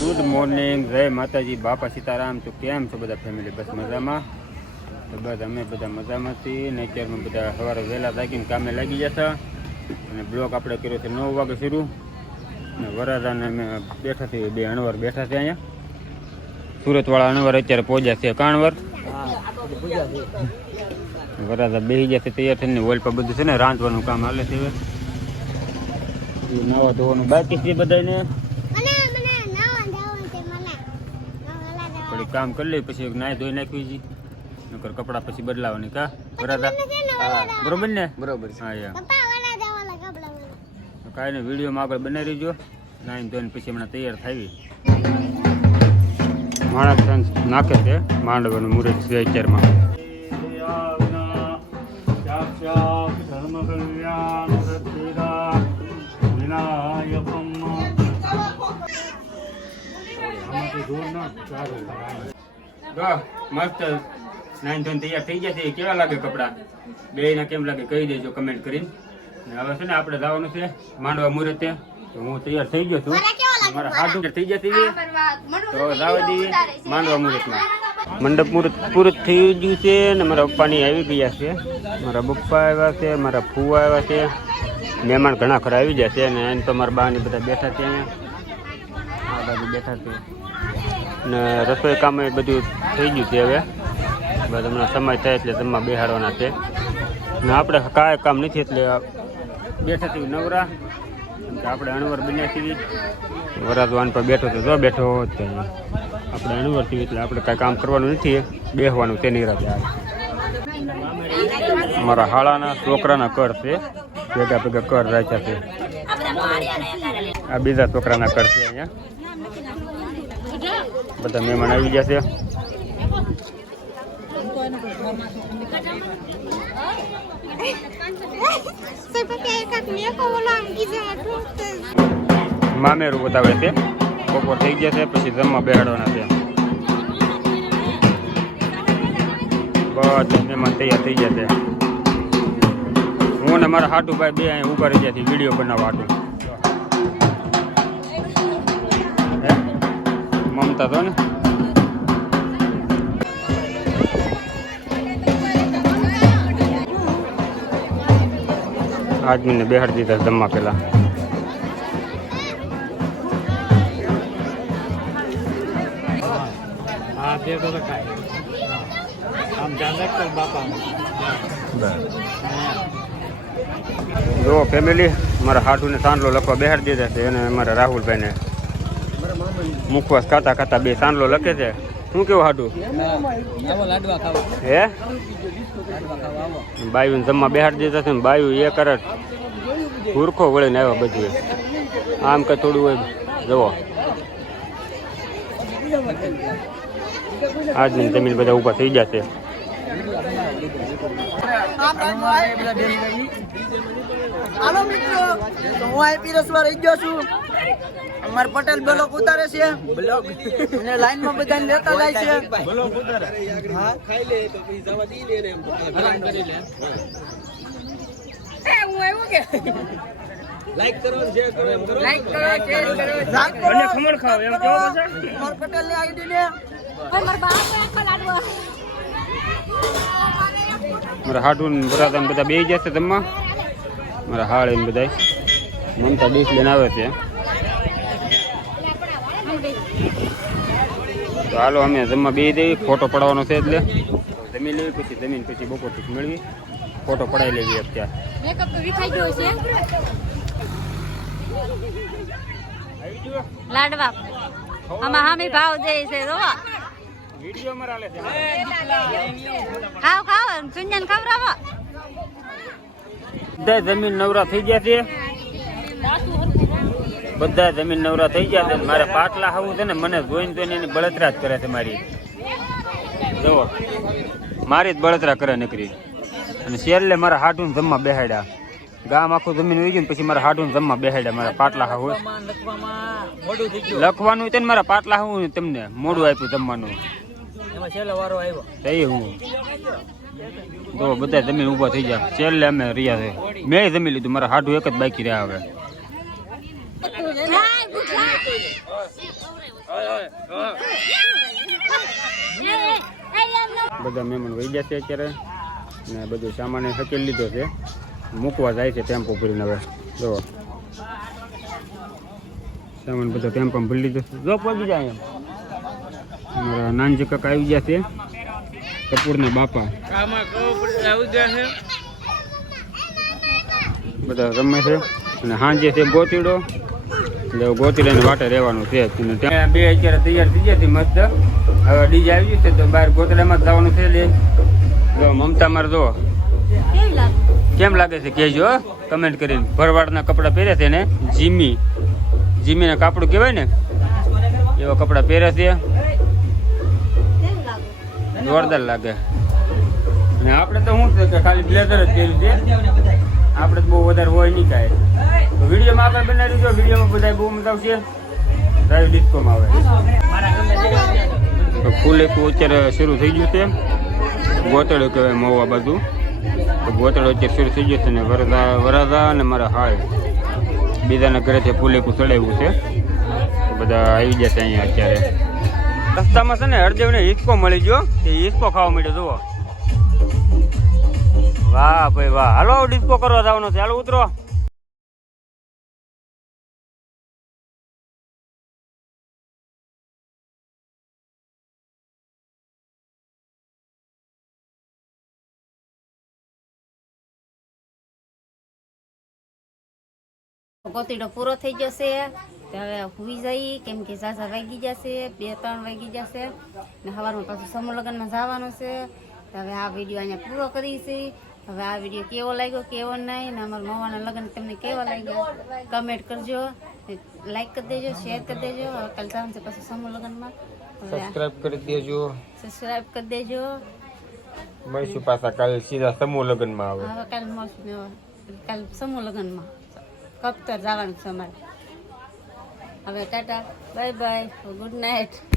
Good morning જય માતાજી, બાપા સીતારામ. તો કેમ છો બધા ફેમિલી બસ મજામાં? તો બસ અમે બધા મજામાં છીએ. ને બધા સવારે વહેલા જાગીને કામે લાગી જતા અને બ્લોક આપણે કર્યો છે નવ વાગે શરૂ. અને વરાજાને અમે બેઠા છીએ, બે અણવર બેઠા છે અહીંયા. સુરતવાળા અણવર અત્યારે પહોંચ્યા છે કાણવર. વરાજા બેસી ગયા છે, તૈયાર થઈને ઓઇલ પર બધું છે ને રાંધવાનું કામ હાલે છે હવે. નાવા ધોવાનું. બાકી છે બધાને મને મને નાવા જવાનું છે મને. નાવા જવાનું થોડીક કામ કરી લઈ પછી નાય ધોઈ નાખવી જી નકર કપડા પછી બદલાવાની કા? બરાબર બરોબર ને? બરોબર હા યાર કાંઈ નહીં વિડીયોમાં આગળ બનાવી રહીજો. નાઈને ધોઈને પછી હમણાં તૈયાર થાય માણસ નાખે છે માંડવાનું મુહૂર્ત છે અત્યારમાં. મસ્ત સ્નાન ધોઈને તૈયાર થઈ ગયા છે. કેવા લાગે કપડા? બે ના કેમ લાગે? કહી દેજો કમેન્ટ કરીને. હવે છે ને આપણે જવાનું છે માંડવા મુહૂર્તે. તો હું તૈયાર થઈ ગયો છું. મારા હાથ થઈ જતી છે તો જવા દઈએ માંડવા મુહૂર્તમાં. મંડપ મુહૂર્ત પૂરું થઈ ગયું છે ને મારા પપ્પાની આવી ગયા છે. મારા પપ્પા આવ્યા છે મારા ફૂવા આવ્યા છે. મહેમાન ઘણા ખરા આવી ગયા છે અને એને તો મારા બાની બધા બેઠા છે અહીંયા. આ બાજુ બેઠા છે. ને રસોઈ કામ બધું થઈ ગયું છે હવે. હમણાં સમય થાય એટલે જમવા બેહાડવાના છે. ને આપણે કાંઈ કામ નથી એટલે બેઠા છીએ નવરા. આપણે અણવર બન્યા છીએ. વરાજવાન પર બેઠો તો જો બેઠો હોત આપણે અણવર છીએ એટલે આપણે કાંઈ કામ કરવાનું નથી. બેસવાનું તે નિરાતે મારા હાળાના છોકરાના કર છે. ભેગા ભેગા કર રાખ્યા છે. આ બીજા છોકરાના કર છે અહીંયા. બધા મહેમાન આવી ગયા છે. મામેરું બતાવે છે. બપોર થઈ ગયા છે, પછી જમવા બેહાડવાના છે. બધા મહેમાન તૈયાર થઈ ગયા છે. હું ને મારા હાટુભાઈ બે અહીંયા ઊભા રહી ગયા છે વીડિયો બનાવવા હાટું. મમતા તો ને આદમીને બેહાડી દીધા જમવા પેલા. જો ફેમિલી મારા હાટુને સાંડલો લખવા બેહાડી દીધા છે અને મારા રાહુલભાઈને મુખવાસ ખાતા ખાતા બે સાંડલો લખે છે. શું કેવું હાડું? હે? બાયુને જમવા બેહાડી દેતા છે ને બાયુ એ કરે હુરખો વળીને આવ્યા બધું આમ કે થોડું હોય જવો આજની જમીન બધા ઊભા થઈ ગયા છે. હાલો મિત્રો હું અહીં પીરસવા રહી ગયો છું અમાર પટેલ બ્લોક ઉતારે છે બ્લોક અને લાઈનમાં બધા લેતા જાય છે બ્લોક ઉતારે હા ખાઈ લે તો પછી જવા દી લે ને એમ લાઈક કરો શેર કરો એમ કરો લાઈક કરો શેર કરો અને ખમણ ખાઓ એમ કહો અમાર પટેલની આઈડી ને મારા હાડુન બરાબર બધા બે જશે જમવા? મારા હાળ એમ બધા મમતા ડીશ લઈને આવે છે. તો હાલો અમે જમવા બે દેવી ફોટો પડાવવાનો છે એટલે. જમી લેવી પછી જમીન પછી બપોર પછી મેળવી ફોટો પડાવી લેવી અત્યારે. મેકઅપ તો વિખાઈ ગયો છે. લાડવા. આમાં હામી ભાવ દે છે જો વીડિયો મારા લે છે ખાવ ખાવ સુંજન ખવડાવો. બધા જમીન નવરા થઈ ગયા છે. બધા જમીન નવરા થઈ ગયા છે. મારે પાટલા ખાવું છે ને મને જોઈને જોઈને એની બળતરા જ કરે છે મારી. જુઓ મારી જ બળતરા કરે નીકળી. અને છેલ્લે મારા હાટું જમવા બેહાડ્યા. ગામ આખું જમીન ઉઈ ગયું પછી મારા હાડું જમવા બેહાડ્યા. મારા પાટલા ખાવું લખવામાં મોડું થઈ ગયું. લખવાનું તેને મારા પાટલા ખાવું તમને મોડું આપ્યું જમવાનું. એમાં છેલ્લો તો બધા જમીન ઊભા થઈ ગયા. છેલ્લે અમે રહ્યા છે. મેં જમી લીધું. મારા હાડું એક જ બાકી રહ્યા હવે. બધા મહેમાન વહી ગયા છે અત્યારે. ને બધું સામાન હકેલી લીધો છે. મૂકવા જાય છે ટેમ્પો ભરીને હવે. જો સામાન બધો ટેમ્પો ભરી લીધો જો પહોંચી જાય એમ મારા નાનજી કાકા આવી ગયા છે. કપૂરના બાપા. બધા રમે છે. અને સાંજે છે ગોતીડો. એટલે ગોતીડાની વાટે રહેવાનું છે. ત્યાં બે અત્યારે તૈયાર થઈ ગયા છે મસ્ત. હવે ડીજે આવી ગયું છે તો બહાર ગોતડામાં જ જવાનું છે લે. જો મમતા મારે જો. કેમ લાગે? છે કહેજો હો, કમેન્ટ કરીને. ભરવાડના કપડાં પહેરે છે ને જીમી. જીમીના કાપડું કહેવાય ને એવા કપડાં પહેરે છે. જોરદાર લાગે. અને આપણે તો શું કે ખાલી બ્લેઝર જ પહેર્યું છે. આપણે તો બહુ વધારે હોય નહીં કાંઈ. તો વિડીયોમાં આપણે બનાવી દીધો વિડીયોમાં બધા બહુ મજા ડ્રાઈવ ડિસ્કોમાં આવે. તો ફૂલ એક અત્યારે શરૂ થઈ ગયું છે. ગોતડો કહેવાય મહુવા બાજુ. તો ગોતડો અત્યારે શરૂ થઈ ગયો છે ને વરદા વરાદા અને મારા હાય. બીજાના ઘરેથી ફૂલ એકું ચડાવ્યું છે. બધા આવી છે અહીંયા અત્યારે. રસ્તામાં છે ને હરદેવને હિસકો મળી ગયો. તે હિસકો ખાવા મળ્યો, જુઓ. વાહ ભાઈ વાહ. હાલો ડિસ્કો કરવા જવાનો છે. હાલો, ઉતરો. ગોતીડો પૂરો થઈ જશે. તો હવે હુઈ જઈ કેમ કે ઝાઝા વાગી જશે બે ત્રણ વાગી જશે. ને સવારમાં પાછું સમૂહ લગ્નમાં જવાનું છે. તો હવે આ વીડિયો અહીંયા પૂરો કરીશ. હવે આ વીડિયો કેવો લાગ્યો કેવો નહીં ને અમારા મવાના લગ્ન તમને કેવા લાગ્યા? કમેન્ટ કરજો. લાઈક કરી દેજો શેર કરી દેજો. હવે કાલે જવાનું છે પાછું સમૂહ લગ્નમાં. સબસ્ક્રાઇબ કરી દેજો. સબસ્ક્રાઇબ કરી દેજો. મળીશું પાછા કાલે સીધા સમૂહ લગ્નમાં આવે. હવે કાલે મળશું કાલે સમૂહ લગ્નમાં. કપ્તર જવાનું છે અમારે. હવે tata bye bye good night.